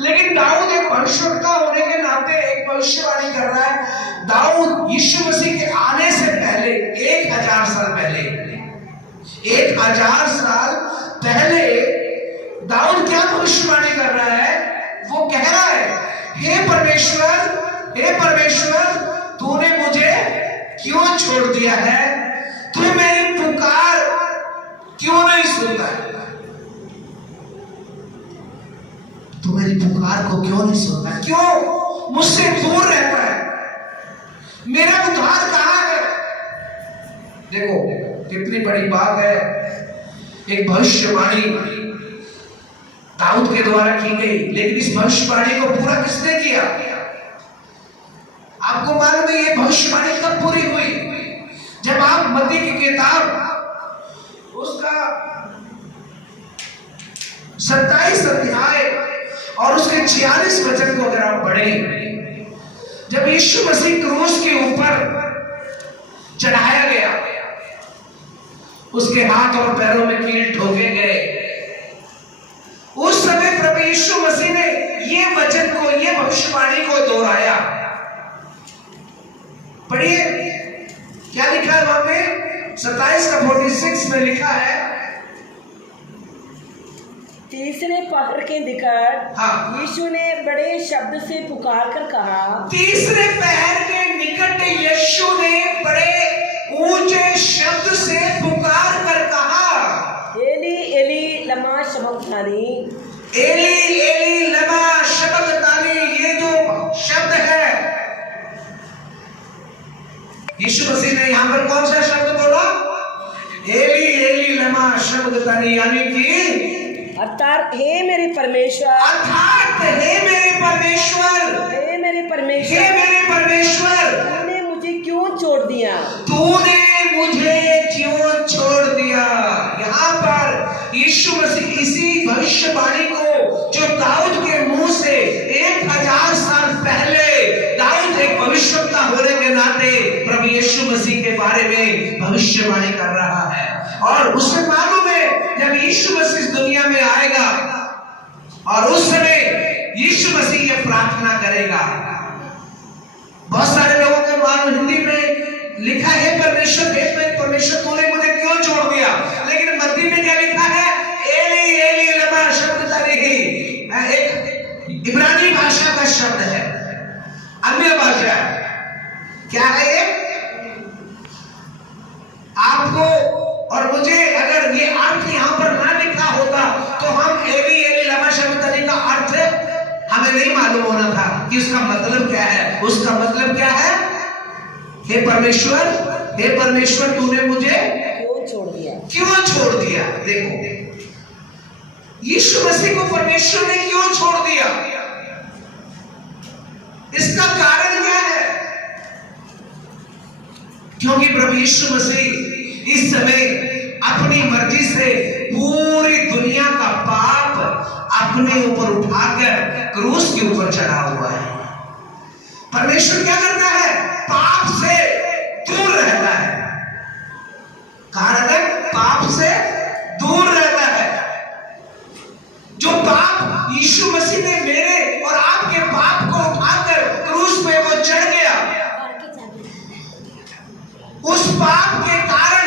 लेकिन दाऊद एक भविष्यवक्ता होने के नाते एक भविष्यवाणी कर रहा है। दाऊद यीशु मसीह के आने से पहले 1000 साल पहले, 1000 साल पहले दाऊद क्या भविष्यवाणी कर रहा है? वो कह रहा है, हे परमेश्वर, हे परमेश्वर, तूने मुझे क्यों छोड़ दिया है? तू मेरी पुकार क्यों नहीं सुनता है? तू मेरी पुकार को क्यों नहीं सुनता? क्यों मुझसे दूर रहता है? मेरा उद्धार कहां है? देखो कितनी बड़ी बात है। एक भविष्यवाणी दाऊद के द्वारा की गई, लेकिन इस भविष्यवाणी को पूरा किसने किया? आपको मालूम है ये भविष्यवाणी कब पूरी हुई? जब आप मत्ती की किताब उसका 27 अध्याय और उसके 46 वचन को अगर आप पढ़ें, जब यीशु मसीह क्रूस के ऊपर चढ़ाया गया, उसके हाथ और पैरों में कील ठोके गए, उस समय प्रभु यीशु मसीह ने ये वचन को, ये भविष्यवाणी को दोहराया। पढ़िए क्या लिखा है वहां पे? 27 का 46 में लिखा है, तीसरे पहर के निकट हाँ, यीशु ने बड़े शब्द से पुकार कर कहा। तीसरे पहर के निकट यीशु ने बड़े ऊंचे शब्द से पुकार कर कहा, एली एली लमा शबक्तानी, एली एली लमा शबक्तानी। ये जो शब्द है, यीशु मसीह ने यहां पर कौन सा शब्द बोला? एली एली लमा शबक्तानी, यानी कि अर्थात हे मेरे परमेश्वर, अर्थात हे मेरे परमेश्वर, हे मेरे परमेश्वर, हे मेरे परमेश्वर, तूने मुझे क्यों छोड़ दिया? तूने मुझे क्यों छोड़ दिया? यहाँ पर यीशु मसीह इसी भविष्यवाणी को जो दाऊद के मुंह से 1000 साल पहले दाऊद एक भविष्यवक्ता होने के नाते प्रभु यीशु मसीह के बारे में भविष्यवाणी कर रहा है। और उसे मालूम है जब यीशु मसीह इस दुनिया में आएगा और उस समय यीशु मसीह ये प्रार्थना करेगा। बहुत सारे लोगों को मालूम, हिंदी में लिखा है परमेश्वर, हे परमेश्वर, तूने मुझे क्यों छोड़ दिया? लेकिन मत्ती में क्या लिखा है? एली एली लमा शबक्तानी। एक इब्रानी भाषा का शब्द है, अन्य भाषा क्या है ये? आपको और मुझे अगर ये अर्थ यहां पर ना लिखा होता तो हम एली एली लमा शबक्तानी का अर्थ हमें नहीं मालूम होना था कि उसका मतलब क्या है। उसका मतलब क्या है? हे परमेश्वर, हे परमेश्वर, तूने मुझे क्यों छोड़ दिया? क्यों छोड़ दिया? देखो यीशु मसीह को परमेश्वर ने क्यों छोड़ दिया? इसका कारण क्या है? क्योंकि प्रभु यीशु मसीह इस समय अपनी मर्जी से पूरी दुनिया का पाप अपने ऊपर उठाकर क्रूस के ऊपर चढ़ा हुआ है। परमेश्वर क्या करता है? पाप से दूर रहता है। कारण पाप से दूर रहता है। जो पाप यीशु मसीह ने मेरे और आपके पाप को उठाकर क्रूस पे वो चढ़ गया, उस पाप के कारण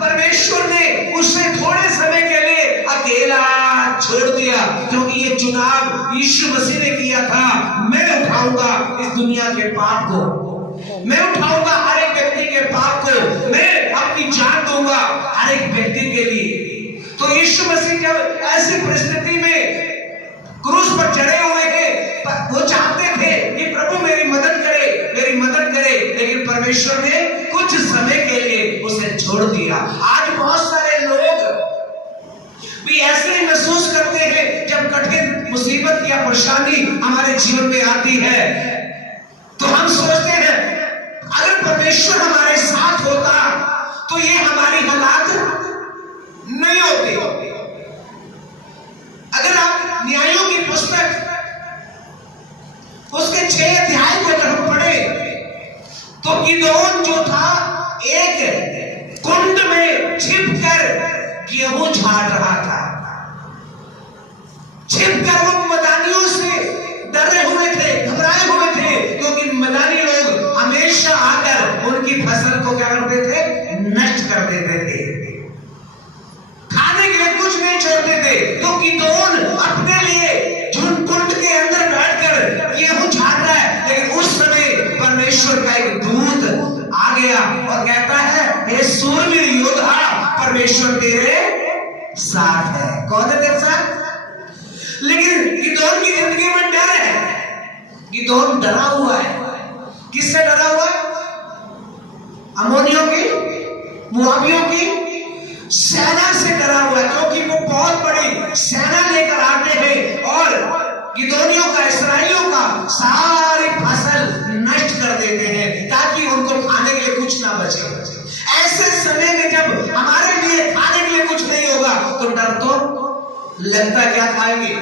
परमेश्वर ने उसे थोड़े समय के लिए अकेला छोड़ दिया, क्योंकि ये चुनाव यीशु मसीह ने किया था। मैं उठाऊंगा इस दुनिया के पाप को, मैं उठाऊंगा हर एक व्यक्ति के पाप को, मैं अपनी जान दूंगा हर एक व्यक्ति के लिए। तो यीशु मसीह जब ऐसी परिस्थिति में क्रूस पर चढ़े हुए थे, वो चाहते थे कि प्रभु मेरी मदद करे, मेरी मदद करे, लेकिन परमेश्वर ने कुछ समय के लिए उसे छोड़ दिया। आज बहुत सारे लोग भी ऐसे ही महसूस करते हैं जब कठिन मुसीबत या परेशानी हमारे जीवन में आती है तो हम सोचते हैं अगर परमेश्वर हमारे साथ होता तो ये हमारी हालात नहीं होती। अगर आप न्यायों की पुस्तक उसके 6 अध्याय को अगर हम पढ़े तो गिदोन जो था एक कुंड में छिपकर गेहूं झाड़ रहा था, छिपकर वो मैदान जिंदगी में डर है। गिदोन डरा हुआ है। किससे डरा हुआ है? अमोनियों की, मुआबियों की सेना से डरा हुआ है, क्योंकि वो बहुत बड़ी सेना लेकर आते हैं और गिदोनियों का, इस्राएलियों का सारी फसल नष्ट कर देते हैं ताकि उनको खाने के लिए कुछ ना बचे। ऐसे समय में जब हमारे लिए खाने के लिए कुछ नहीं होगा तो डर तो लगता। क्या खाएंगे,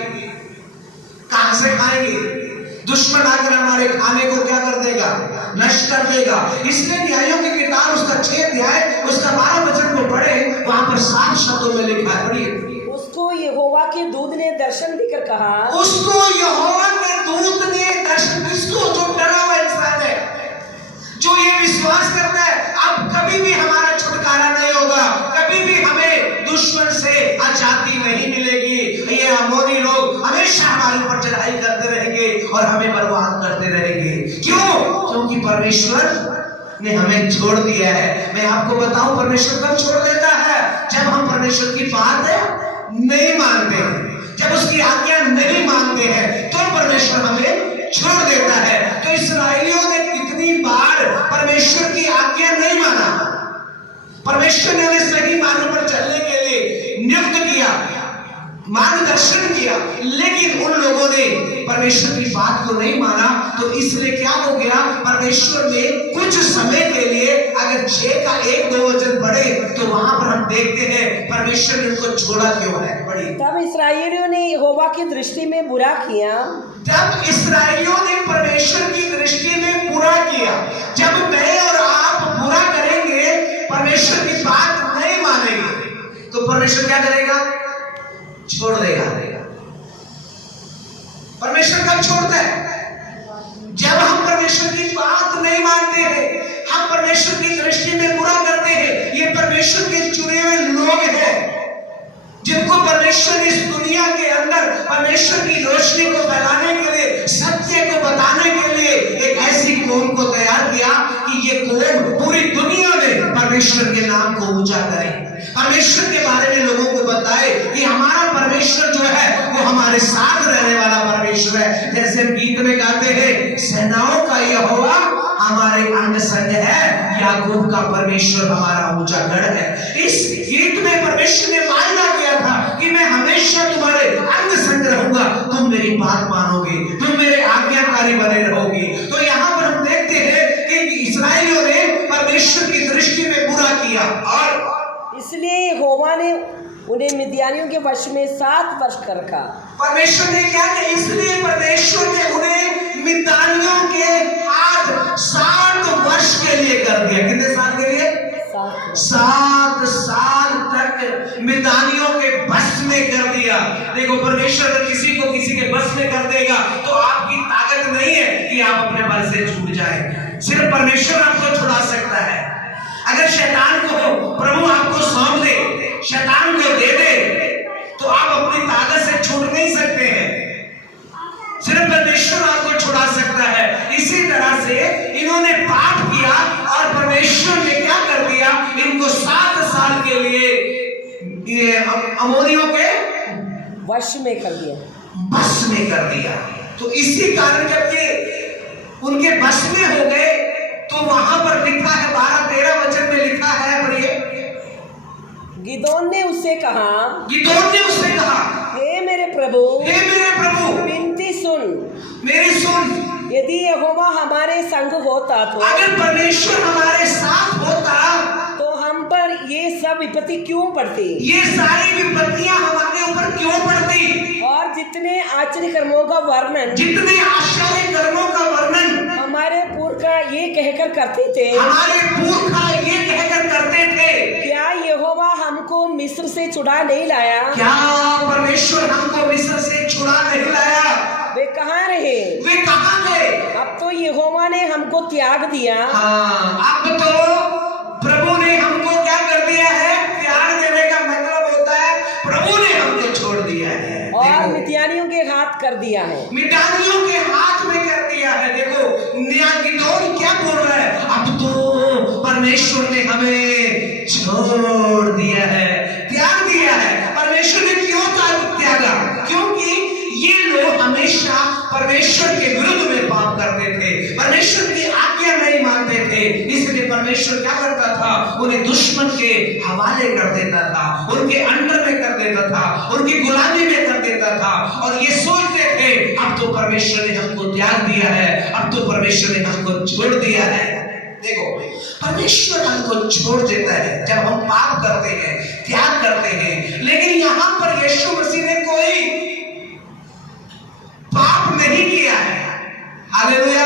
कहां से खाएंगे? दुश्मन आकर हमारे खाने को क्या कर देगा? नष्ट कर देगा। इसलिए न्यायों की किताब उसका 6 अध्याय उसका 12 वचन को पढ़े, वहां पर साफ शब्दों में लिखा है। पढ़िए। उसको यहोवा के दूत ने दर्शन देकर कहा, उसको यहोवा के दूत ने दर्शन, किसको? जो डरा हुआ इंसान है, जो ये विश्वास करता है अब कभी भी हमारा छुटकारा नहीं होगा, कभी भी हमें दुश्मन से आजादी नहीं मिलेगी, ये अमोनी लोग हमेशा हमारे ऊपर चढ़ाई करते रहेंगे और हमें बर्बाद करते रहेंगे। क्यों? क्योंकि परमेश्वर ने हमें छोड़ दिया है। मैं आपको बताऊं परमेश्वर कब छोड़ देता है? जब हम परमेश्वर की बात नहीं मानते हैं, जब उसकी आज्ञा नहीं मानते हैं तो परमेश्वर हमें छोड़ देता है। तो इस्राएलियों ने कितनी बार परमेश्वर की आज्ञा नहीं माना। परमेश्वर ने उन्हें सही मार्ग पर चलने के लिए नियुक्त किया, मार्गदर्शन किया, लेकिन उन लोगों ने परमेश्वर की बात को नहीं माना। तो इसलिए क्या हो गया? परमेश्वर ने कुछ समय के लिए, अगर 6 का 1-2 वचन पढ़े तो वहां पर हम देखते हैं परमेश्वर ने उनको छोड़ा क्यों है। पढ़िए। तब इस्राएलियों ने यहोवा की दृष्टि में बुरा किया। जब इस्राएलियों ने परमेश्वर की दृष्टि में बुरा किया, जब मैं और आप बुरा करेंगे, परमेश्वर की बात नहीं मानेंगे, तो परमेश्वर क्या करेगा? छोड़ देगा। परमेश्वर कब छोड़ता है? जब हम परमेश्वर की बात नहीं मानते हैं, हम परमेश्वर की दृष्टि में बुरा करते हैं। ये परमेश्वर के चुने हुए लोग हैं जिनको परमेश्वर इस दुनिया के अंदर परमेश्वर की रोशनी को फैलाने के लिए, सत्य को बताने के लिए एक ऐसी कौम को तैयार किया कि ये कौम पूरी दुनिया में परमेश्वर के नाम को ऊंचा करे, परमेश्वर के बारे में लोगों को बताए कि हमारा परमेश्वर जो है वो हमारे साथ रहने वाला परमेश्वर है। जैसे हम गीत में गाते हैं, सेनाओं का यहोवा हमारे अंग संग है, याकूब का परमेश्वर हमारा ऊंचा गढ़ है। इस गीत में परमेश्वर ने वायदा किया था कि मैं हमेशा तुम्हारे अंग संग रहूंगा, तुम मेरी बात मानोगे, तुम मेरे आज्ञाकारी बने रहोगे। तो यहाँ पर हम देखते हैं कि इस्राएलियों ने परमेश्वर की दृष्टि में बुरा किया और इसलिए यहोवा ने उन्हें मिद्यानियों के वश में 7 वर्ष कर रखा। परमेश्वर ने क्या किया? इसलिए परमेश्वर ने उन्हें मिद्यानियों के हाथ 7 वर्ष के लिए कर दिया। कितने साल के लिए? 7 साल तक मिद्यानियों के बस में कर दिया। देखो, परमेश्वर अगर किसी को किसी के बस में कर देगा तो आपकी ताकत नहीं है कि आप अपने बल से छूट जाए। सिर्फ परमेश्वर आपको छुड़ा सकता है। अगर शैतान को प्रभु आपको सौंप दे, शैतान को दे दे, तो आप अपनी ताकत से छूट नहीं सकते हैं। सिर्फ परमेश्वर आपको छुड़ा सकता है। इसी तरह से इन्होंने पाप किया और परमेश्वर ने क्या कर दिया? इनको 7 साल के लिए अमोनियों के वश में कर दिया, बस में कर दिया। तो इसी कारण जब ये उनके बस में हो गए तो वहां पर लिखा है, 12-13 वचन में लिखा है, पढ़िए। गिदोन ने उससे कहा, हे मेरे प्रभु, विनती सुन, मेरी सुन। यदि यहोवा हमारे संग होता तो, अगर परमेश्वर हमारे साथ होता तो हम पर ये सब विपत्ति क्यों पड़ती? ये सारी विपत्तियां हमारे ऊपर क्यों पड़ती? और जितने आश्चर्य कर्मों का वर्णन हमारे पुरखा ये कहकर करते थे, क्या यहोवा हमको मिस्र से छुड़ा नहीं लाया? क्या परमेश्वर हमको मिस्र से छुड़ा नहीं लाया? वे कहाँ रहे? वे कहाँ गए? अब तो यहोवा ने हमको त्याग दिया। अब तो प्रभु ने हमको क्या कर दिया है? त्याग देने का मतलब होता है प्रभु ने हमको छोड़ दिया है और मिद्यानियों के हाथ कर दिया है, मिद्यानियों के हाथ में कर दिया है। देखो, गिदोन क्या बोल रहा है? अब तो परमेश्वर ने हमें छोड़ दिया है, त्याग दिया है। परमेश्वर ने क्यों त्यागा? क्योंकि ये लोग हमें हमेशा परमेश्वर के विरुद्ध में पाप करते थे, परमेश्वर की आज्ञा नहीं मानते थे। इसलिए परमेश्वर क्या करता था, उन्हें दुश्मन के हवाले कर देता था, उनके अंडर में कर देता था, उनकी गुलामी में कर देता था। और ये सोचते थे अब तो परमेश्वर ने हमको त्याग दिया है, अब तो परमेश्वर ने हमको छोड़ दिया है। देखो, परमेश्वर हमको छोड़ देता है जब हम पाप करते हैं, त्याग करते हैं। लेकिन यहां पर यीशु मसीह ने कोई पाप नहीं किया है। हालेलुया।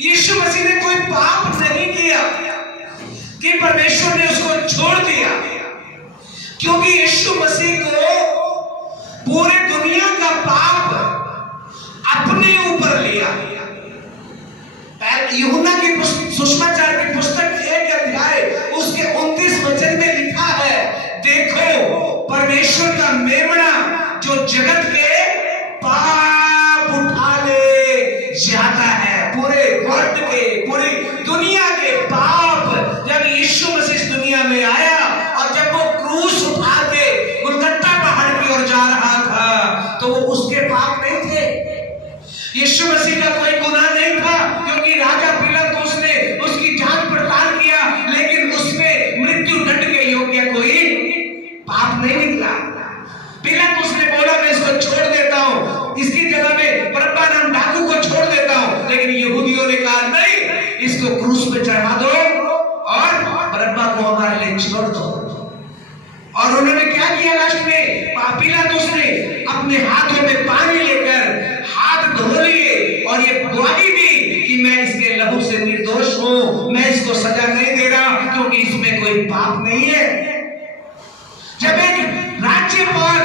यीशु मसीह ने कोई पाप नहीं किया कि परमेश्वर ने उसको छोड़ दिया, क्योंकि यीशु मसीह को पूरे दुनिया का पाप अपने ऊपर लिया। यूहन्ना की सुसमाचार की पुस्तक 1 अध्याय उसके 29 वचन में लिखा है, देखो परमेश्वर का मेमना जो जगत के पाप उठा ले जाता है। पूरे वर्ल्ड के, पूरी दुनिया के पाप जब यीशु मसीह इस दुनिया में आया और जब वो क्रूस उठा के गुलगुता पहाड़ की ओर जा रहा था, तो वो उसके पाप नहीं थे। यीशु मसीह का कोई गुनाह नहीं था, क्योंकि राजा पिलातुस ने उसकी जांच पड़ताल किया, लेकिन उसमें मृत्यु दंड के योग्य कोई पाप नहीं निकला। पिलातुस ने बोला मैं इसको छोड़ देता हूं, इसकी जगह में बरअब्बा नाम डाकू को छोड़ देता हूं, लेकिन यहूदियों ने कहा नहीं, इसको क्रूस पे चढ़ा दो और बरअब्बा को हमारे लिए छोड़ दो। और उन्होंने क्या किया लास्ट में, पिलातुस ने अपने हाथों में पानी लेकर हाथ धो लिए और ये गवाही दी कि मैं इसके लहू से निर्दोष हूं, मैं इसको सजा नहीं दे रहा, क्योंकि इसमें कोई पाप नहीं है। जब एक राज्यपाल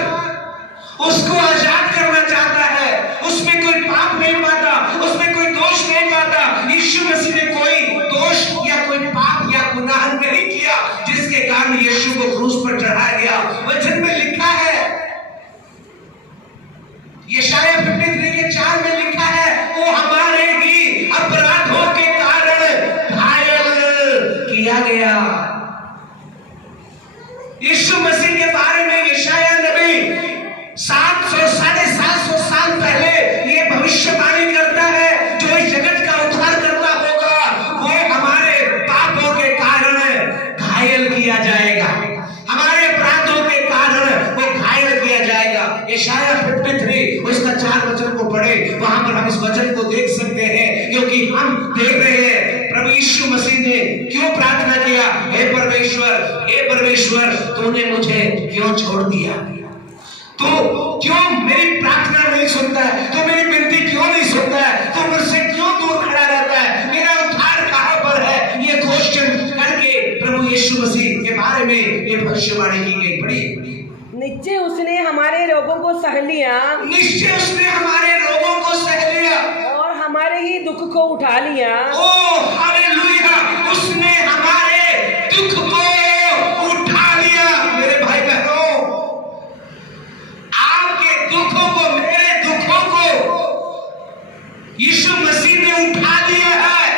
उसको आजाद करना चाहता है, उसमें कोई पाप नहीं पाता, उसमें कोई दोष नहीं पाता। यीशु मसीह ने कोई दोष या कोई पाप या गुनाह नहीं किया, जिसके कारण यीशु को क्रूस पर चढ़ाया गया। वचन में लिखा है, यशायाह 53 के 4 में लिखा है, वो हमारे ही अपराधों के कारण घायल किया गया। यीशु मसीह के बारे में यशायाह नबी 750 साल पहले ये भविष्यवाणी करता है, जो इस जगत का उद्धार करता होगा वो हमारे पापों के कारण घायल किया जाएगा, हमारे अपराधों के कारण वो घायल किया जाएगा। यशायाह 53 उसका 4 वचन को पढ़े, वहां पर हम इस वचन को देख सकते हैं, क्योंकि हम देख रहे हैं प्रभु यीशु मसीह ने क्यों प्रार्थना किया, हे परमेश्वर तूने मुझे क्यों छोड़ दिया, तो क्यों मेरी प्रार्थना नहीं सुनता है, तो मेरी विनती क्यों नहीं सुनता है, तो मुझसे क्यों दूर खड़ा रहता है, मेरा उद्धार कहां पर है। ये क्वेश्चन करके प्रभु यीशु मसीह के बारे में ये भविष्यवाणी की गई। बड़ी निश्चय उसने हमारे रोगों को सह लिया, निश्चय उसने हमारे रोगों को सह लिया और हमारे ही दुख को उठा लिया। ओ हालेलुया, उसने हमारे दुख को उठा लिया। मेरे भाई बहनों, आपके दुखों को, मेरे दुखों को यीशु मसीह ने उठा लिया है।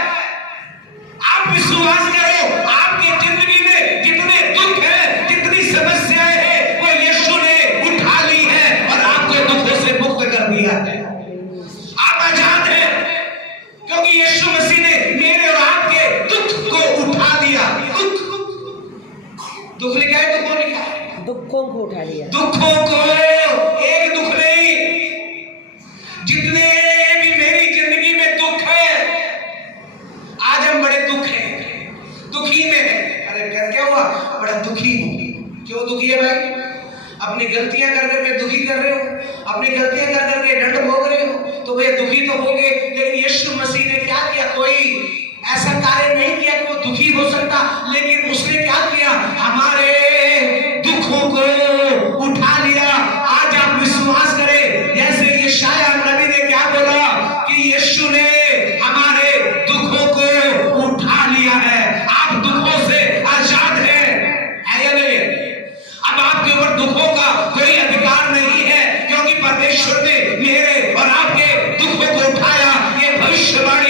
आप विश्वास करो, आपकी जिंदगी में जितने दुख हैं, जितनी समस्याएं हैं, वो यीशु ने उठा ली है और आपको दुखों से मुक्त कर दिया है। आप आजाद हैं, क्योंकि यीशु मसीह ने मेरे और आपके दुख को उठा लिया। दुख लिखा है, दुखों लिखा है, दुखों को उठा लिया। दुखों को, एक दुख नहीं, जितने भी मेरी जिंदगी में दुख है, आज हम बड़े दुख हैं, दुखी में है। अरे क्या हुआ, बड़ा दुखी हूं। क्यों दुखी है भाई? अपनी गलतियां कर करके दुखी कर रहे हो, अपनी गलतियां कर करके दंड भोग रहे हो, तो वे दुखी तो होंगे। लेकिन यीशु मसीह ने क्या किया, कोई ऐसा कार्य नहीं किया कि वो दुखी हो सकता, लेकिन उसने क्या किया, हमारे दुखों को उठा लिया। आज आप विश्वास करें, जैसे यशायाह नबी ने क्या बोला कि यीशु ने हमारे दुखों को उठा लिया है। आप दुखों से आजाद हैं, है या नहीं? अब आपके ऊपर दुखों का कोई अधिकार नहीं है, क्योंकि परमेश्वर ने मेरे और आपके दुखों को उठाया। ये भविष्यवाणी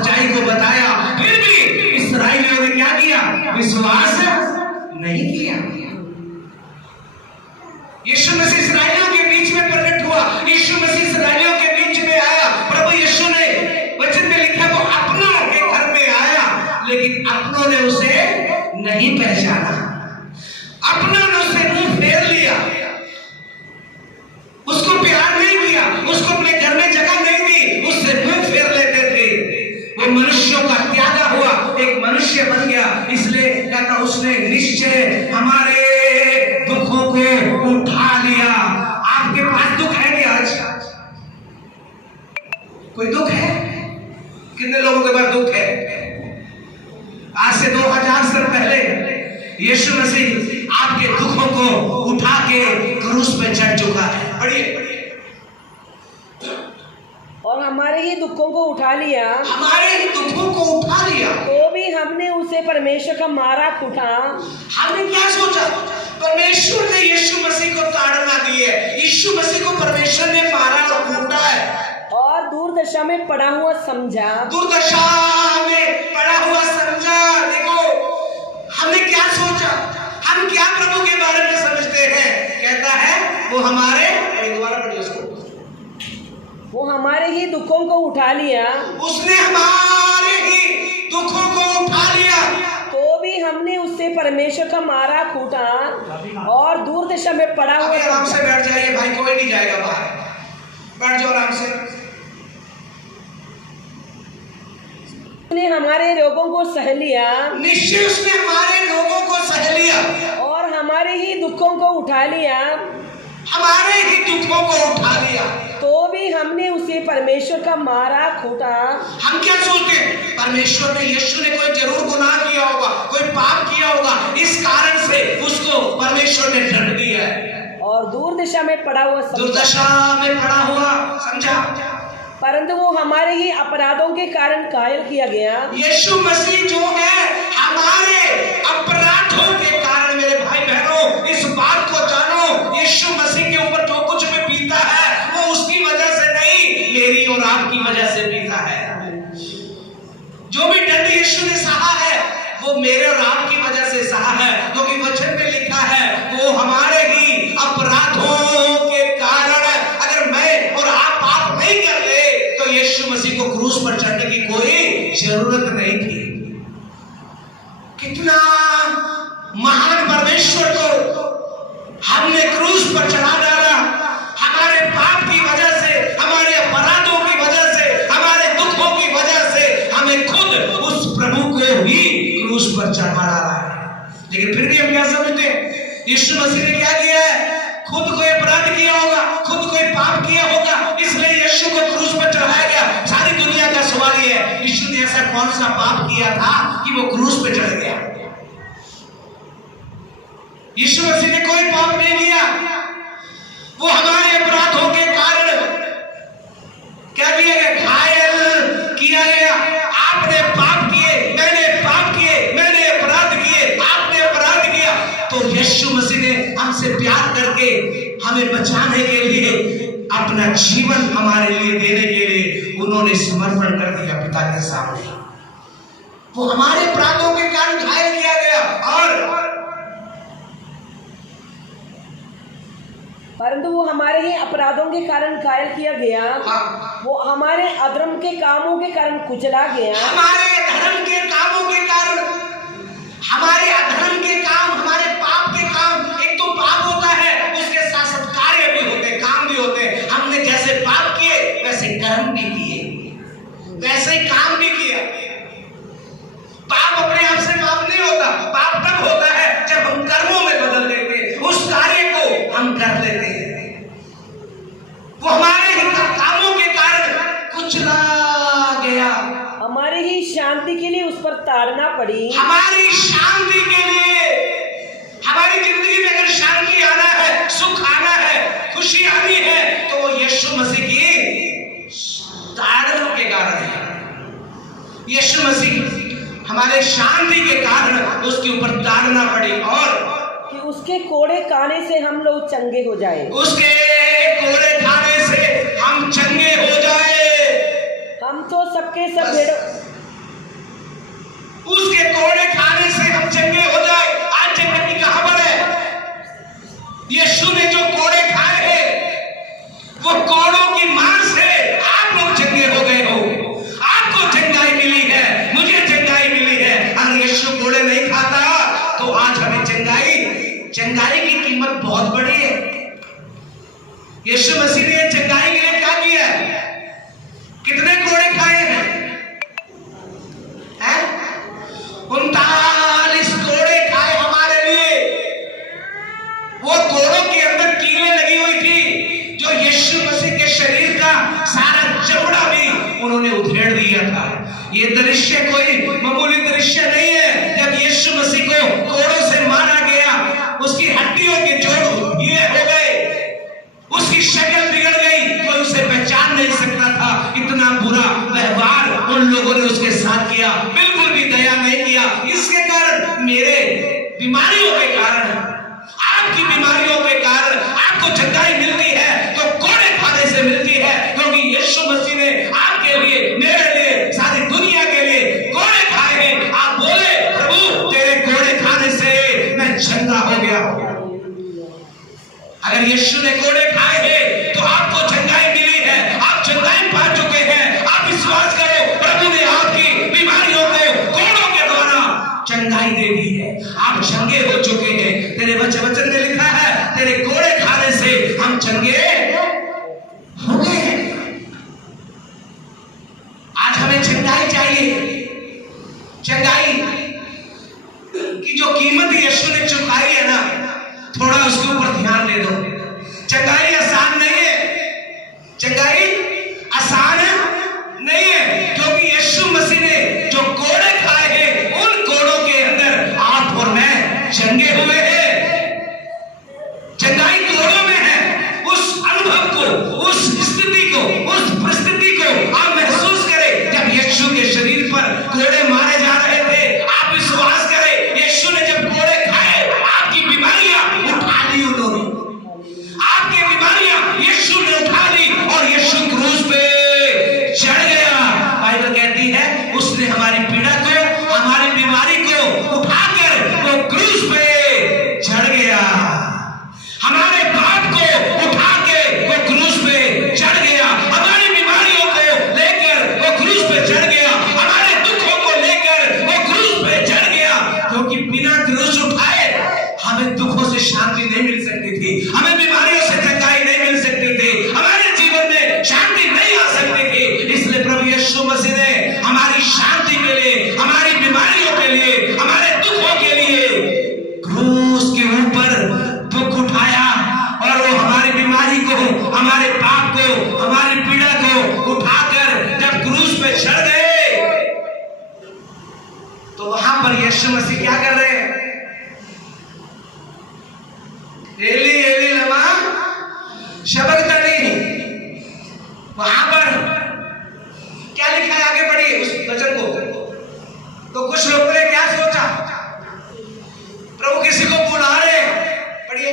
सच्चाई को बताया, फिर भी इस्राएलियों ने क्या किया? विश्वास नहीं किया। यीशु मसीह इस्राएलियों के बीच में प्रकट हुआ, यीशु मसीह इस्राएलियों के बीच में आया। प्रभु यीशु ने वचन में लिखा वो अपनों के घर में आया, लेकिन अपनों ने उसे नहीं पहचाना, अपनों ने उसे मुंह फेर लिया, उसको प्यार नहीं किया, उसको अपने घर में जगह नहीं दी, उससे मुंह फेर लेते थे। वो मनुष्यों का त्यागा हुआ, एक मनुष्य बन गया। इसलिए कहता उसने निश्चय हमारे दुखों को उठा लिया। आपके पास दुख है क्या आज? कोई दुख है? कितने लोगों के पास दुख है? आज से 2000 साल पहले यीशु मसीह आपके दुखों को उठा के क्रूस पे चढ़ चुका है। पढ़िए। और हमारे ही दुखों को उठा लिया, हमारे ही दुखों को उठा लिया, तो भी हमने उसे परमेश्वर का मारा कूटा। हमने क्या सोचा? परमेश्वर ने यीशु मसीह को ताड़ना दी है, यीशु मसीह को परमेश्वर ने मारा और कूटा है, और दुर्दशा में पड़ा हुआ समझा। दुर्दशा में पड़ा हुआ समझा। देखो हमने क्या सोचा, हम क्या प्रभु के बारे में समझते हैं? कहता है वो हमारे, दोबारा पढ़िए उसको, वो हमारे ही दुखों को उठा लिया, उसने हमारे ही दुखों को उठा लिया, तो भी हमने उससे परमेश्वर का मारा कूटा और दुर्दशा में पड़ा हुआ। आराम से बैठ जाइए भाई, कोई नहीं जाएगा बाहर, बैठ जाओ आराम से। उसने हमारे रोगों को सह लिया, निश्चय उसने हमारे रोगों को सह लिया, और हमारे ही दुखों को उठा लिया, हमारे ही दुखों को उठा लिया, तो भी हमने उसे परमेश्वर का मारा कूटा। हम क्या सोचते हैं? परमेश्वर ने, यीशु ने कोई जरूर गुनाह किया होगा, कोई पाप किया होगा, इस कारण से उसको परमेश्वर ने दंड दिया है, और दुर्दशा में पड़ा हुआ समझा। दुर्दशा में पड़ा हुआ समझा। परंतु वो हमारे ही अपराधों के कारण घायल किया गया। यीशु मसीह जो है हमारे अपराधों के कारण, मेरे भाई बहनों इस बात को जानो, यीशु मसीह के ऊपर जो कुछ भी बीता है वो उसकी वजह से नहीं, मेरी और आपकी वजह से बीता है। जो भी दंड यीशु ने सहा है वो मेरे और आपकी वजह से सहा है, क्योंकि वचन में लिखा है वो हमारे ही अपराधों के कारण। अगर मैं और आप पाप नहीं करते तो यीशु मसीह को क्रूस पर चढ़ने की कोई जरूरत नहीं थी। कितना महान परमेश्वर को हमने क्रूस पर चढ़ा डाला, हमारे पाप की वजह से, हमारे अपराधों की वजह से, हमारे दुखों की वजह से हमें खुद उस प्रभु को ही क्रूस पर चढ़ा डाला है। लेकिन फिर भी हम क्या समझते हैं? यीशु मसीह ने क्या किया है? खुद कोई अपराध किया होगा, खुद कोई पाप किया होगा, इसलिए यीशु को क्रूस पर चढ़ाया गया। सारी दुनिया का सवाल ये है, यीशु ने ऐसा कौन सा पाप किया था कि वो क्रूस पे चढ़ गया? यीशु मसीह ने कोई पाप नहीं किया, वो हमारे अपराधों के कारण क्या किया गया? घायल किया गया। आपने पाप किए, मैंने पाप किए, मैंने अपराध किए, आपने अपराध किया, तो यीशु मसीह ने हमसे प्यार करके हमें बचाने के लिए, अपना जीवन हमारे लिए देने के लिए उन्होंने समर्पण कर दिया पिता के सामने। वो हमारे अपराधों के कारण घायल किया गया, और परंतु वो हमारे ही अपराधों के कारण घायल किया गया। हाँ। वो हमारे अधर्म के कामों के कारण कुचला गया। हमारे धर्म के कामों के कारण, हमारे अधर्म के काम, हमारे पाप के काम, एक तो पाप होता है, उसके साथ साथ कार्य भी होते हैं, काम भी होते हैं। हमने जैसे पाप किए वैसे कर्म भी किए, वैसे ही काम भी किया। पाप अपने आप से पाप नहीं होता, पाप तब होता है जब हम कर्मों में बदल देते हैं, उस कार्य को हम कर लेते हैं। वो हमारे ही कामों के कारण कुचला गया, हमारी ही शांति के लिए उस पर ताड़ना पड़ी। हमारी शांति के लिए, हमारी जिंदगी में अगर शांति आना है, सुख आना है, खुशी आनी है, तो यीशु मसीह की ताड़ना के कारण है। यीशु मसीह हमारे शांति के कारण उसके ऊपर ताड़ना पड़ी, और कि उसके कोड़े खाने से हम लोग चंगे हो जाए। उसके कोड़े खाने से हम चंगे हो जाए। हम तो सबके सब भेड़ों बहुत बड़ी है। यीशु मसीह ने चंगाई के लिए क्या किया है? कितने कोड़े खाए हैं? 39 कोड़े खाए हमारे लिए। वो कोड़ों के अंदर कीलें लगी हुई थी, जो यीशु मसीह के शरीर का सारा चमड़ा भी उन्होंने उधेड़ दिया था। ये दृश्य कोई मामूली दृश्य नहीं है। जब यीशु मसीह को कोड़ों से मारा गया, उसकी हड्डियों के जोड़ ढीले हो गए, उसकी शक्ल बिगड़ गई, कोई उसे पहचान नहीं सकता था। इतना बुरा व्यवहार उन लोगों ने उसके साथ किया, बिल्कुल भी दया नहीं किया। इसके कारण, मेरे बीमारियों के कारण, आपकी बीमारियों के कारण आपको चंगाई मिलती है तो कोड़े खाने से मिलती है, क्योंकि यीशु मसीह ने आपके लिए, मेरे लिए, सारी दुनिया के लिए कोड़े खाए हैं। आप बोले, प्रभु तेरे कोड़े खाने से मैं चंगा हो गया। अगर यीशु ने कोड़े खाए हैं तो आपको चंगाई मिली है, आप चंगाई पा चुके हैं। आप विश्वास करो, प्रभु ने आपकी बीमारियों को कोड़ों के द्वारा चंगाई दे दी है। आप चंगे हो चुके हैं। तेरे वचन में लिखा है, तेरे कोड़े खाने से हम चंगे हो गए। आज हमें चंगाई चाहिए। चंगाई की जो कीमत यीशु ने चुकाई है ना, थोड़ा उसके ऊपर ध्यान दे दो। चंगाई आसान नहीं है। चंगाई आसान नहीं है, क्योंकि यीशु मसीह ने जो कोड़े खाए हैं, उन कोड़ों के अंदर आप और मैं चंगे हुए हैं। चंगाई कोड़ों में है। उस अनुभव को, उस स्थिति को, उस परिस्थिति को आप महसूस करें। जब यीशु के शरीर पर कोड़े मारे जा रहे थे, आप विश्वास करें, यीशु ने जब कोड़े खाए, आपकी बीमारियां उठा ली उन्होंने। आपकी बीमारियां यीशु ने उठा ली और यीशु क्रूस पे चढ़ गया। बाइबल कहती है, उसने हमारी पीड़ा को, हमारी बीमारी को उठाकर वो क्रूस पे चढ़ गया। हमारे पाप को उठा के वो क्रूस पे चढ़ गया। हमारी बीमारियों को लेकर वो क्रूस पे चढ़ गया। हमारे दुखों को लेकर वो क्रूस पे चढ़ गया, क्योंकि बिना क्रूस उठाए हमें दुखों से शांति नहीं मिल सकती थी, हमें बीमारियों से चंगाई नहीं मिल सकती थी, हमारे जीवन में शांति नहीं आ सकती थी। इसलिए प्रभु यीशु मसीह ने हमारी शांति के लिए, हमारी बीमारियों के लिए, हमारे दुखों के लिए क्रूस के ऊपर दुख उठाया, और वो हमारी बीमारी को, हमारे पाप को, हमारी पीड़ा को उठाकर जब क्रूस पे चढ़ गए, तो वहां पर यीशु मसीह क्या कर रहे हैं? एली एली लमा शबक्तनी। वहां पर क्या लिखा है? आगे पढ़िए उस वचन को। तो कुछ लोगों ने क्या सोचा? प्रभु किसी को बुला रहे। पढ़िए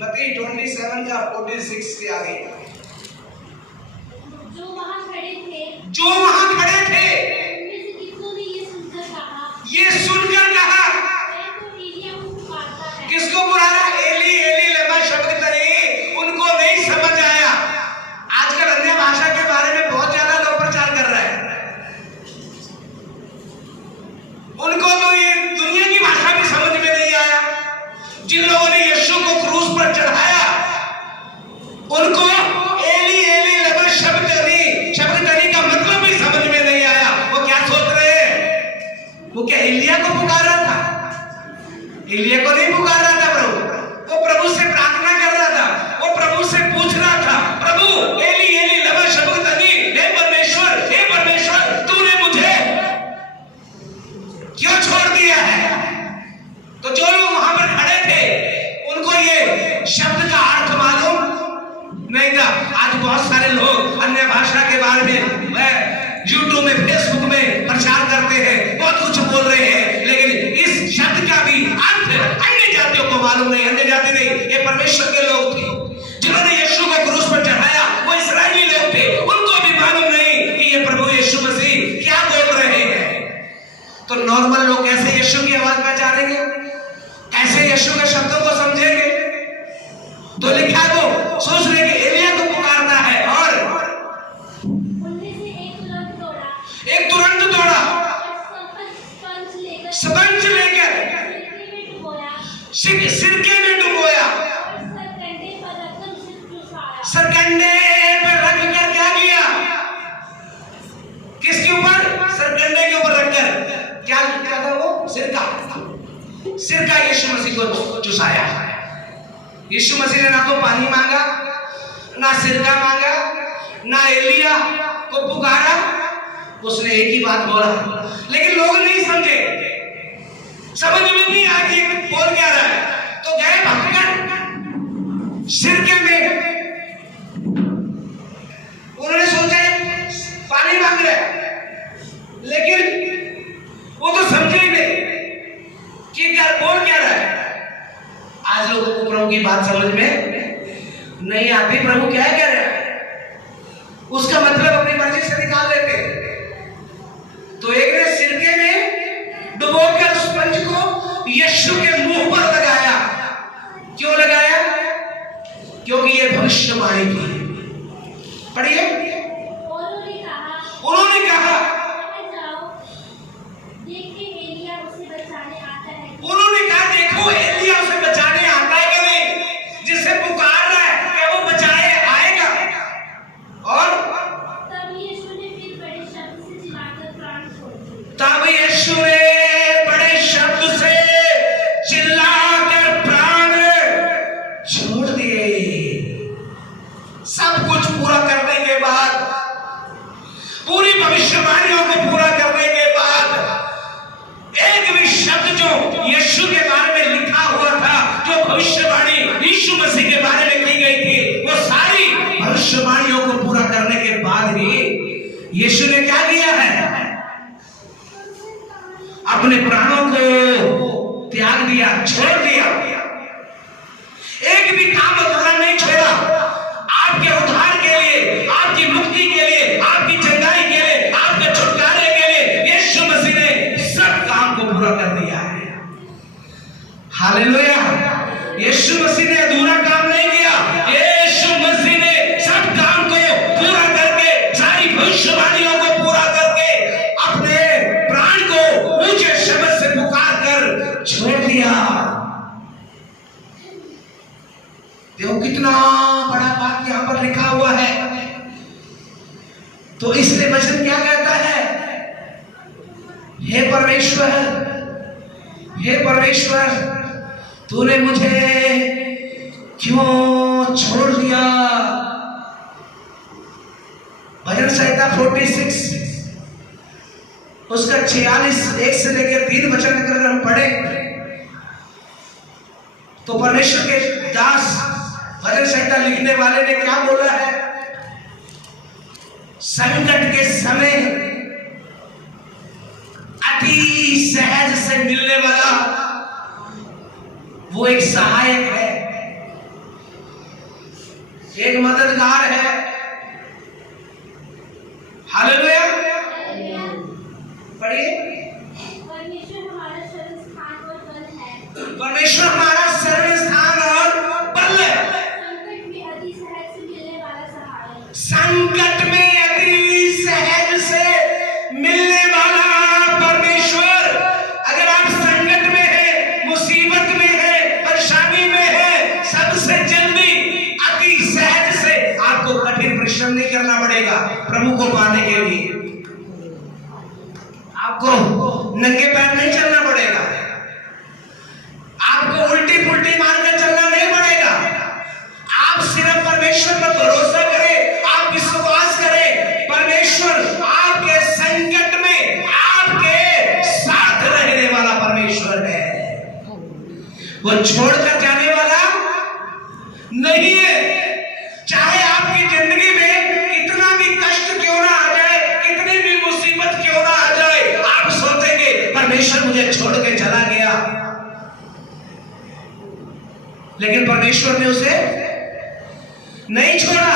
मत्ती 27 का 46 के आगे। जो वहां खड़े थे, ये सुनकर कहा, किसको बुला रहा? एली एली लमा शबक्तनी। उनको नहीं समझ आया। आजकल अन्य भाषा के बारे में बहुत ज्यादा लोग प्रचार कर रहे हैं। उनको तो ये दुनिया की भाषा भी समझ में नहीं आया। जिन लोगों ने यीशु को क्रूस पर चढ़ाया, उनको एली एली लमा शबक्तनी, शबक्तनी का मतलब भी समझ में नहीं आया। वो क्या सोच रहे हैं? वो क्या एलिया को पुकारा था? एलिया को नहीं पुकारा था प्रभु। वो प्रभु से प्रार्थना कर रहा था, वो प्रभु से पूछ रहा था, प्रभु एली एली लमा शबक्तनी, हे परमेश्वर तूने मुझे क्यों छोड़ दिया है? तो जो लोग वहां पर खड़े थे, उनको ये शब्द का अर्थ मालूम नहीं था। आज बहुत सारे लोग अन्य भाषा के बारे में यूट्यूब में, फेसबुक में प्रचार करते हैं, बहुत कुछ बोल रहे हैं, लेकिन इस शब्द का भी अर्थ अन्य जातियों को मालूम नहीं। अन्य जाति नहीं, ये परमेश्वर के लोग थे जिन्होंने यीशु को क्रूस पर चढ़ाया। वो इस्राएली लोग थे, उनको भी मालूम नहीं कि ये प्रभु यीशु मसीह क्या बोल रहे हैं। तो नॉर्मल लोग कैसे यीशु की आवाज पहचानेंगे? कैसे यीशु के शब्दों को समझेंगे? तो लिखा वो सोच रहे कि एलिया को पुकारता है, और उनमें से एक तुरंत दौड़ा, एक तुरंत दौड़ा, स्पंज लेकर स्पंज लेकर सिरके में डुबोया, सरकंडे पर रख कर क्या किया? किसके ऊपर? सरकंडे के ऊपर रखकर क्या लिखा था वो? सिरका। सिरका यीशु मसीह को चुसाया। यीशु मसीह ने ना तो पानी मांगा, ना सिरका मांगा, ना एलिया को पुकारा, उसने एक ही बात बोला। लेकिन लोग नहीं समझे, समझ में नहीं आ कि बोल क्या रहा है, तो गए भटकर सिरके में। उन्होंने सोचा पानी मांग रहे, लेकिन वो तो समझे ही नहीं कि क्या बोल क्या रहा है। आज लोगों को प्रभु की बात समझ में नहीं आती, प्रभु क्या कह रहा है, उसका मतलब अपनी मर्जी से निकाल लेते। तो एक ने सिरके में डुबोकर स्पंज को यीशु के मुंह पर लगाया। क्यों लगाया? क्योंकि ये भविष्यवाणी थी। पढ़िए। उन्होंने कहा, उन्होंने कहा देखो एलिया उसे बचाने आता है कि नहीं, जिसे पुकार रहा है क्या वो बचाए आएगा? और तब यीशु ने बड़े शब्द से चिल्लाकर प्राण छोड़ दिए। सब कुछ पूरा करने के बाद, पूरी भविष्यवाणियों को पूरा करने के बाद, एक भी शब्द जो यीशु के बारे में लिखा हुआ था, जो भविष्यवाणी यीशु मसीह के बारे में की गई थी, वो सारी भविष्यवाणियों को पूरा करने के बाद ही यीशु ने क्या किया है? अपने प्राणों को त्याग दिया, छोड़ दिया। एक भी काम अधूरा नहीं छोड़ा। आपके उद्धार के लिए, आपकी मुक्ति के लिए, आपकी चंगाई के लिए, आपके छुटकारे के लिए यीशु मसीह ने सब काम को पूरा कर दिया है। हालेलुया। यीशु मसीह ने अधूरा काम नहीं किया। यीशु मसीह ने सब काम को पूरा करके, सारी भविष्यवाणियों को पूरा करके, अपने प्राण को ऊंचे शब्द से पुकार कर छोड़ दिया। देखो कितना बड़ा बात यहां पर लिखा हुआ है। तो इसलिए वचन क्या कहता है? हे परमेश्वर, हे परमेश्वर, तूने मुझे क्यों छोड़ दिया? भजन संहिता 46 उसका 46 1 से लेकर 3 वचन अगर हम पढ़े तो परमेश्वर के दास भजन संहिता लिखने वाले ने क्या बोला है? संकट के समय अति सहज से मिलने वाला वो एक सहायक है, एक मददगार है। हालेलुया। पढ़िए। परमेश्वर हमारा शरण स्थान और बल है। परमेश्वर हमारा शरण स्थान और बल है। संकट में अति सहज से मिलने वाला सहायक। संकट में अति सहज से मिलने वाला परमेश्वर। अगर आप संकट में हैं, मुसीबत में हैं, परेशानी में हैं, सबसे जल्दी अति सहज से आपको कठिन परिश्रम नहीं करना पड़ेगा प्रभु को पाने के लिए। आपको नंगे पैर नहीं चलना पड़ेगा, आपको उल्टी पुल्टी मारकर चलना नहीं पड़ेगा। आप सिर्फ परमेश्वर पर भरोसा करें, आप विश्वास करें। परमेश्वर आपके संकट में आपके साथ रहने वाला परमेश्वर है। वो छोड़कर जाने वाला नहीं है। चाहे आपकी जिंदगी में कितना भी कष्ट क्यों ना आ जाए, कितनी भी मुसीबत क्यों ना आ जाए, आप सोचेंगे परमेश्वर मुझे छोड़ के चला गया, लेकिन परमेश्वर ने उसे नहीं छोड़ा।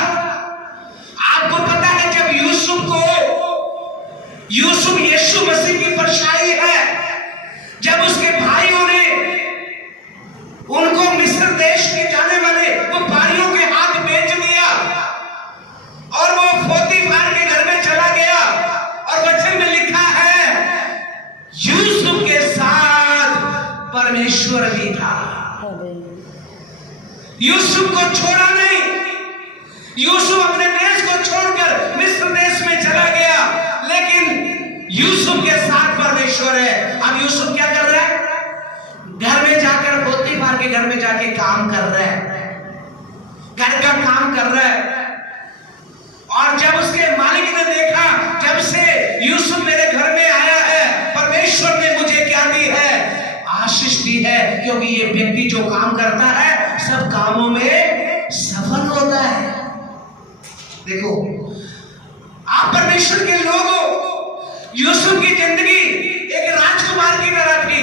आपको पता है जब यूसुफ यीशु मसीह की परछाई है, जब उसके भाइयों ने उनको मिस्र देश के जाने वाले वो भाइयों के हाथ बेच दिया और वो पोतीफर के घर में चला गया, और वचन में लिखा है यूसुफ के साथ परमेश्वर भी था। यूसुफ को छोड़ा नहीं। यूसुफ अपने देश को छोड़कर मिस्र देश में चला गया, लेकिन यूसुफ के साथ परमेश्वर है। अब यूसुफ क्या कर रहा है? घर में जाकर पोतीफार के घर में जाके काम कर रहा है, घर का काम कर रहा है। और जब उसके मालिक ने देखा, जब से यूसुफ मेरे घर में आया है, परमेश्वर ने मुझे क्या दी है? आशीष दी है, क्योंकि ये व्यक्ति जो काम करता है सब कामों में सफल होता है। देखो, आप परमेश्वर के लोग हो। यूसुफ की जिंदगी एक राजकुमार की तरह थी।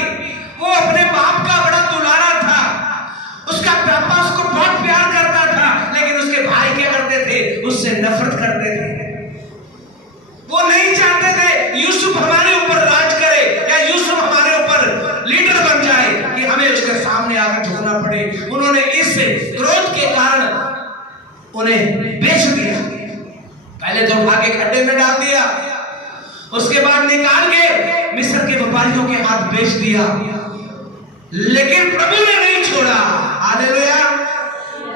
वो अपने बाप का बड़ा दुलारा था। उसका पापा उसको बहुत प्यार करता था, लेकिन उसके भाई क्या करते थे? उससे नफरत करते थे। वो नहीं चाहते थे यूसुफ हमारे ऊपर राज करे या यूसुफ हमारे ऊपर लीडर बन जाए कि हमें उसके सामने आकर झुकना पड़े। उन्होंने इस क्रोध के कारण उन्हें बेच दिया। पहले तो उठा के खड्डे में डाल दिया, उसके बाद निकाल के मिस्र के व्यापारियों के हाथ बेच दिया। लेकिन प्रभु ने नहीं छोड़ा। हालेलुया!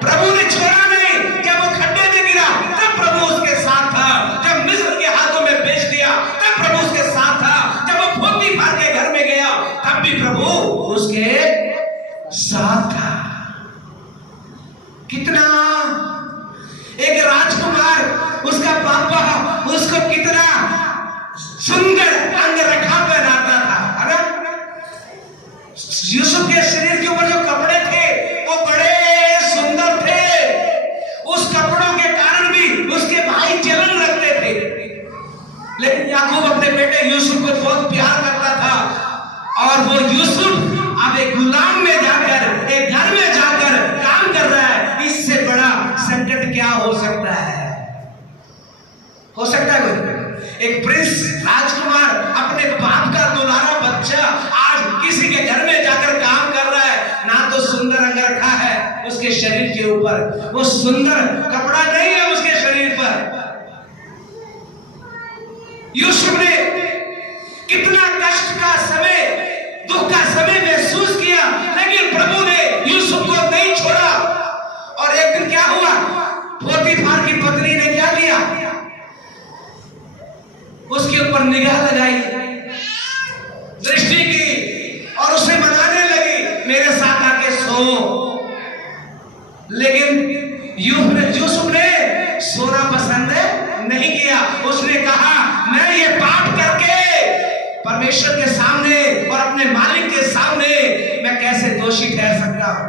प्रभु ने छोड़ा नहीं। जब वो खड्डे में गिरा तब प्रभु उसके साथ था। जब मिस्र के हाथों में बेच दिया तब प्रभु उसके साथ था। जब वो पोतीफार के घर में गया तब भी प्रभु उसके साथ था। कितना एक राजकुमार, उसका पापा उसको कितना सुंदर अंगरखा पहनाता था, है ना? यूसुफ के शरीर के ऊपर जो कपड़े थे वो बड़े सुंदर थे। उस कपड़ों के कारण भी उसके भाई जलन रखते थे। लेकिन याकूब अपने बेटे यूसुफ को बहुत प्यार करता था, और वो यूसुफ अब एक गुलाम में जाकर, एक घर में जाकर काम कर रहा है। इससे बड़ा संकट क्या हो सकता है? हो सकता है कोई? एक प्रिंस राजकुमार, अपने बाप का दुलारा बच्चा आज किसी के घर में जाकर काम कर रहा है। ना तो सुंदर अंगरखा है उसके शरीर के ऊपर, वो सुंदर कपड़ा नहीं है उसके शरीर पर। यूसुफ ने कितना कष्ट का समय, दुख का समय महसूस किया, लेकिन प्रभु ने यूसुफ को नहीं छोड़ा। और एक दिन क्या हुआ? पोतीफार की पत्नी ने क्या किया? उसके ऊपर निगाह लगाई, दृष्टि की, और उसे मनाने लगी, मेरे साथ आके सो। लेकिन यूसुफ ने सोना पसंद नहीं किया। उसने कहा, मैं ये पाप करके परमेश्वर के सामने और अपने मालिक के सामने मैं कैसे दोषी ठहर सकता हूं?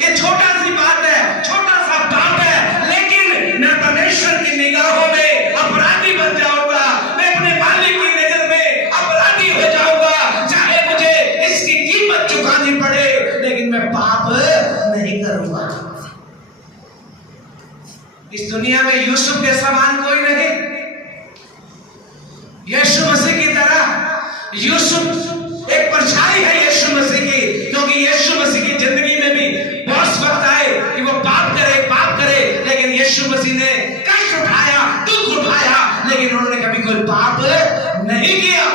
ये छोटा सी बात है, छोटा सा पाप है, लेकिन मैं परमेश्वर की निगाहों में अपराधी बन जाऊंगा। मैं अपने मालिक की नजर में अपराधी हो जाऊंगा, चाहे मुझे इसकी कीमत चुकानी पड़े, लेकिन मैं पाप नहीं करूंगा। इस दुनिया में यूसुफ के समान कोई नहीं। यीशु मसीह की तरह यूसुफ एक परछाई है यीशु मसीह की, क्योंकि यीशु मसीह की जिंदगी में भी बहुत वक्त आए कि वो पाप करे, लेकिन यीशु मसीह ने कष्ट उठाया, दुख उठाया, लेकिन उन्होंने कभी कोई पाप नहीं किया।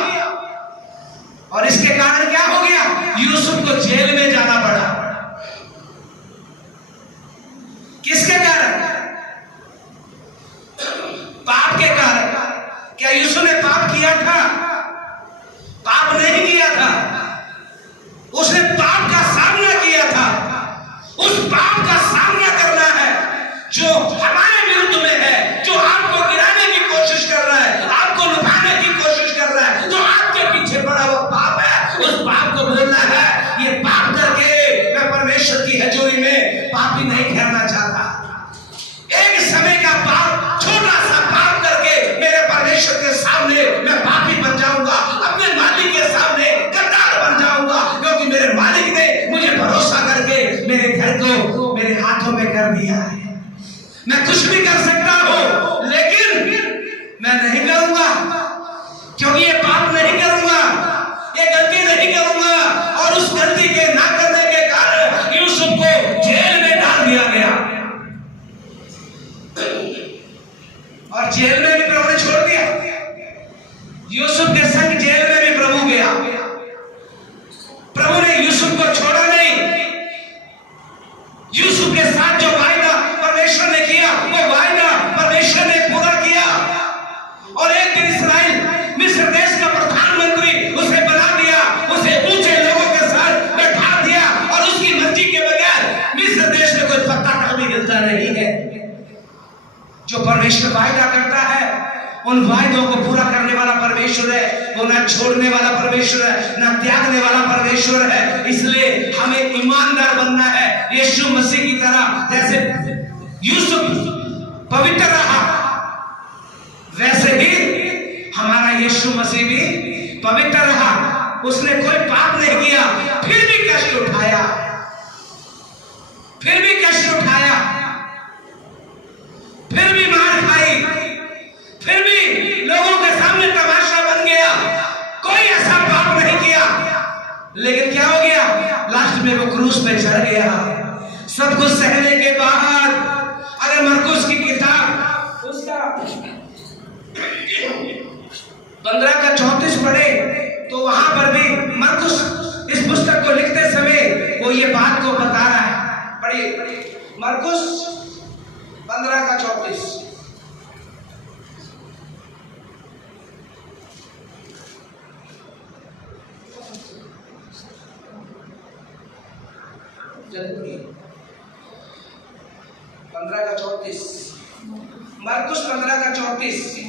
और इसके कारण क्या हो गया? यूसुफ को जेल में जाना पड़ा। किसके कारण? पाप के कारण। क्या यूसुफ ने पाप किया था? पाप नहीं किया था। उसने पाप का सामना किया था। उस पाप का सामना करना है जो हमारे विरुद्ध में है, जो आपको गिराने की कोशिश कर रहा है, आपको लुभाने की कोशिश कर रहा है, जो आपके पीछे पड़ा हुआ पाप है। उस पाप को बोलना है, ये पाप करके मैं परमेश्वर की हजूरी में पापी नहीं ठहरना चाहता। एक समय का पाप, छोटा सा पाप करके मेरे परमेश्वर के सामने मैं पापी बन जाऊंगा, अपने मालिक के सामने गद्दार बन जाऊंगा, क्योंकि मेरे मालिक ने मुझे भरोसा करके मेरे घर को मेरे हाथों में कर दिया है। मैं कुछ भी कर सकता हूं, लेकिन मैं नहीं करूंगा, क्योंकि ये पाप नहीं करूंगा, ये गलती नहीं करूंगा। और उस गलती के ना करने के कारण यूसुफ को जेल में डाल दिया गया, और जेल में भी प्रभु ने छोड़ दिया। यूसुफ के संग जेल में भी प्रभु गया। प्रभु ने यूसुफ को छोड़ा नहीं, यूसुफ के साथ परमेश्वर वायदा करता है, उन वायदों को पूरा करने वाला परमेश्वर है। वो ना छोड़ने वाला परमेश्वर है, ना त्यागने वाला परमेश्वर है। इसलिए हमें ईमानदार बनना है यीशु मसीह की तरह। जैसे यूसुफ पवित्र रहा, वैसे ही हमारा यीशु मसीह भी पवित्र रहा। उसने कोई पाप नहीं किया, फिर भी कष्ट उठाया, फिर भी कष्ट उठाया, फिर भी मार खाई, फिर भी लोगों के सामने तमाशा बन गया। कोई ऐसा पाप नहीं किया, लेकिन क्या हो गया? लास्ट में वो क्रूस पे चढ़ गया। सब कुछ सहने के बाद अगर मरकुस की किताब उसका 15:34 पढ़े तो वहां पर भी मरकुस इस पुस्तक को लिखते समय वो ये बात को बता रहा है। पढ़िए मरकुस 15:34। मरकुस 15:34